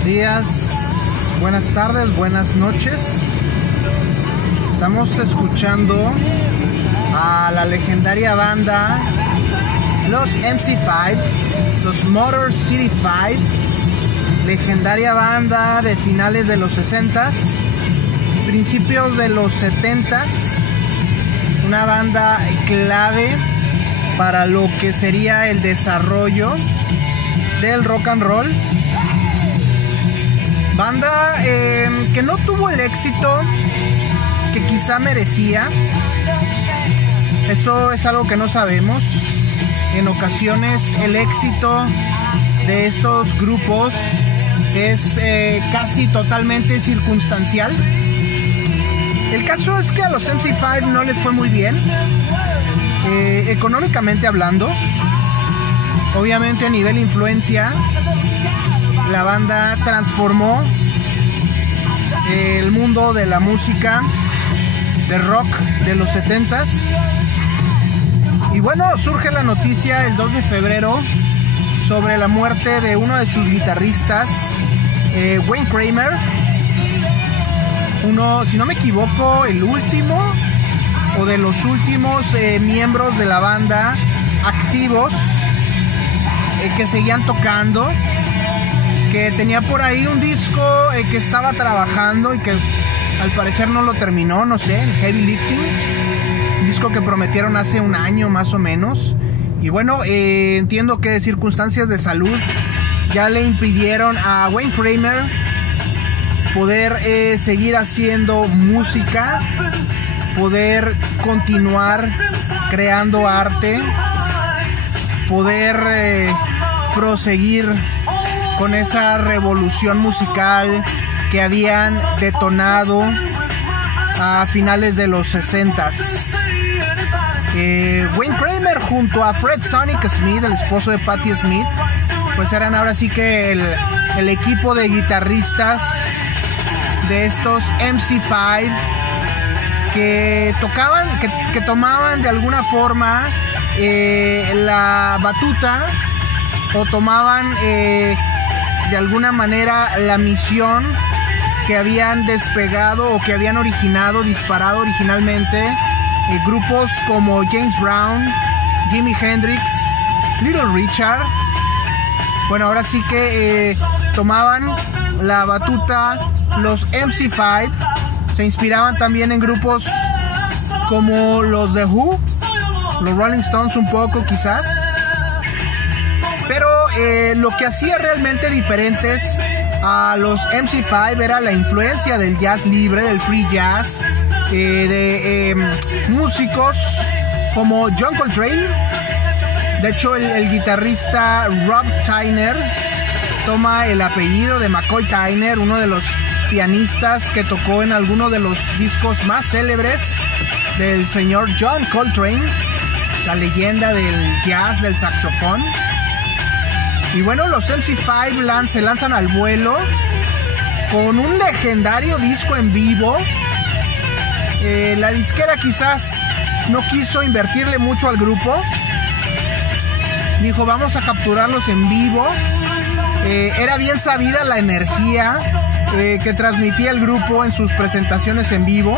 buenos días, buenas tardes, buenas noches. Estamos escuchando a la legendaria banda los MC5, los Motor City 5, legendaria banda de finales de los 60s, principios de los 70s, una banda clave para lo que sería el desarrollo del rock and roll. Banda que no tuvo el éxito que quizá merecía. Eso es algo que no sabemos. En ocasiones el éxito de estos grupos es casi totalmente circunstancial. El caso es que a los MC5 no les fue muy bien, económicamente hablando. Obviamente a nivel influencia, la banda transformó el mundo de la música de rock de los 70s. Y bueno, surge la noticia el 2 de febrero sobre la muerte de uno de sus guitarristas, Wayne Kramer. Uno, si no me equivoco, el último o de los últimos miembros de la banda activos que seguían tocando, que tenía por ahí un disco que estaba trabajando y que al parecer no lo terminó, no sé, el Heavy Lifting, un disco que prometieron hace un año más o menos. Y bueno, entiendo que circunstancias de salud ya le impidieron a Wayne Kramer poder seguir haciendo música, poder continuar creando arte, poder proseguir con esa revolución musical que habían detonado a finales de los 60s. Wayne Kramer junto a Fred Sonic Smith, el esposo de Patti Smith, pues eran ahora sí que el equipo de guitarristas de estos MC5 que tocaban, que tomaban de alguna forma la batuta, o tomaban de alguna manera la misión que habían despegado o que habían disparado originalmente grupos como James Brown, Jimi Hendrix, Little Richard. Bueno, ahora sí que tomaban la batuta los MC5, se inspiraban también en grupos como los The Who, los Rolling Stones un poco quizás, pero lo que hacía realmente diferentes a los MC5 era la influencia del jazz libre, del free jazz, de músicos como John Coltrane. De hecho, el guitarrista Rob Tyner toma el apellido de McCoy Tyner, uno de los pianistas que tocó en alguno de los discos más célebres del señor John Coltrane, la leyenda del jazz, del saxofón. Y bueno, los MC5 se lanzan al vuelo con un legendario disco en vivo. La disquera quizás no quiso invertirle mucho al grupo. Dijo, vamos a capturarlos en vivo. Era bien sabida la energía que transmitía el grupo en sus presentaciones en vivo.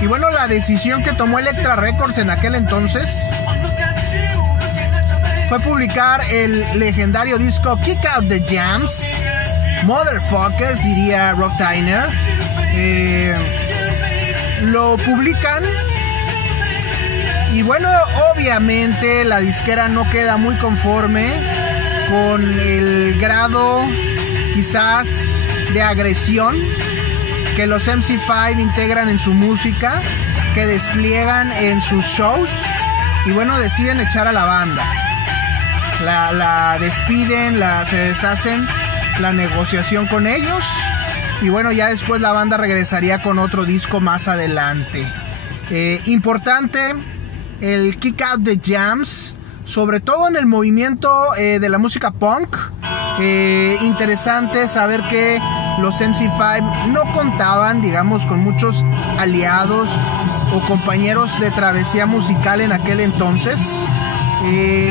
Y bueno, la decisión que tomó Elektra Records en aquel entonces fue publicar el legendario disco Kick Out the Jams, Motherfuckers, diría Rob Tyner. Lo publican y bueno, obviamente la disquera no queda muy conforme con el grado quizás de agresión que los MC5 integran en su música, que despliegan en sus shows, y bueno, deciden echar a la banda. La despiden, se deshacen la negociación con ellos, y bueno, ya después la banda regresaría con otro disco más adelante. Importante el Kick Out the Jams, sobre todo en el movimiento de la música punk. Interesante saber que los MC5 no contaban, digamos, con muchos aliados o compañeros de travesía musical en aquel entonces.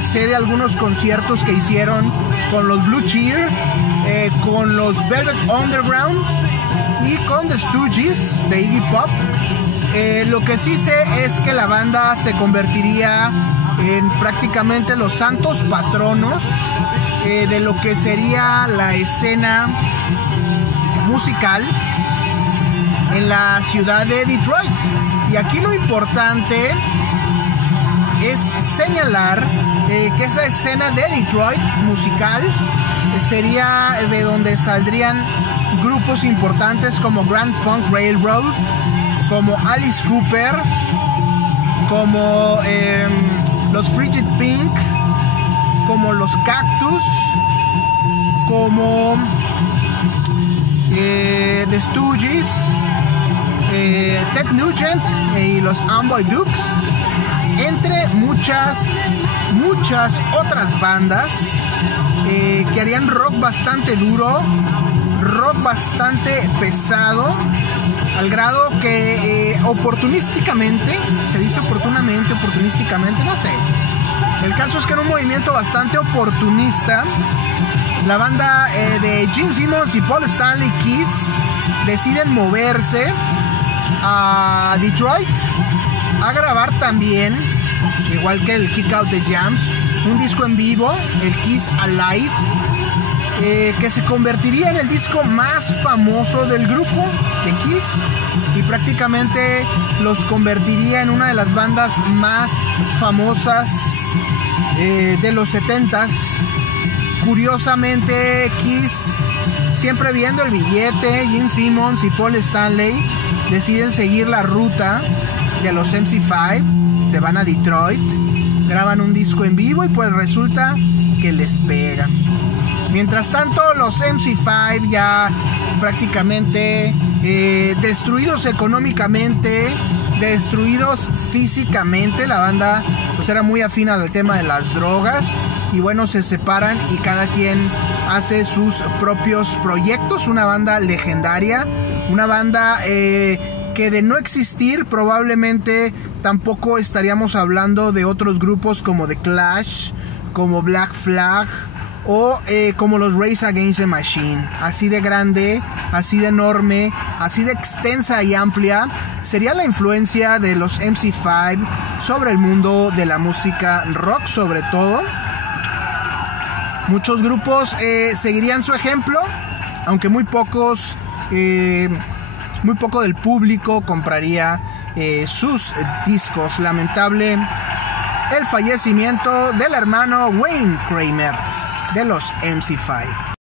Sé de algunos conciertos que hicieron con los Blue Cheer, con los Velvet Underground y con The Stooges de Iggy Pop. Lo que sí sé es que la banda se convertiría en prácticamente los santos patronos de lo que sería la escena musical en la ciudad de Detroit. Y aquí lo importante es señalar que esa escena de Detroit musical sería de donde saldrían grupos importantes como Grand Funk Railroad, como Alice Cooper, como los Frigid Pink, como los Cactus, como The Stooges, Ted Nugent y los Amboy Dukes, entre muchas otras bandas que harían rock bastante duro, rock bastante pesado, al grado que oportunísticamente, se dice oportunísticamente, no sé. El caso es que en un movimiento bastante oportunista, la banda de Gene Simmons y Paul Stanley Kiss deciden moverse a Detroit a grabar también, igual que el Kick Out the Jams, un disco en vivo, el Kiss Alive, que se convertiría en el disco más famoso del grupo de Kiss y prácticamente los convertiría en una de las bandas más famosas de los 70s. Curiosamente, Kiss, siempre viendo el billete, Gene Simmons y Paul Stanley deciden seguir la ruta de los MC5, se van a Detroit, graban un disco en vivo y pues resulta que les pega. Mientras tanto, los MC5 ya prácticamente destruidos económicamente, destruidos físicamente. La banda pues era muy afín al tema de las drogas y bueno, se separan y cada quien hace sus propios proyectos. Una banda legendaria, una banda que de no existir probablemente tampoco estaríamos hablando de otros grupos como The Clash, como Black Flag o como los Rage Against the Machine. Así de grande, así de enorme, así de extensa y amplia sería la influencia de los MC5 sobre el mundo de la música rock, sobre todo. Muchos grupos seguirían su ejemplo, aunque muy poco del público compraría sus discos. Lamentable el fallecimiento del hermano Wayne Kramer de los MC5.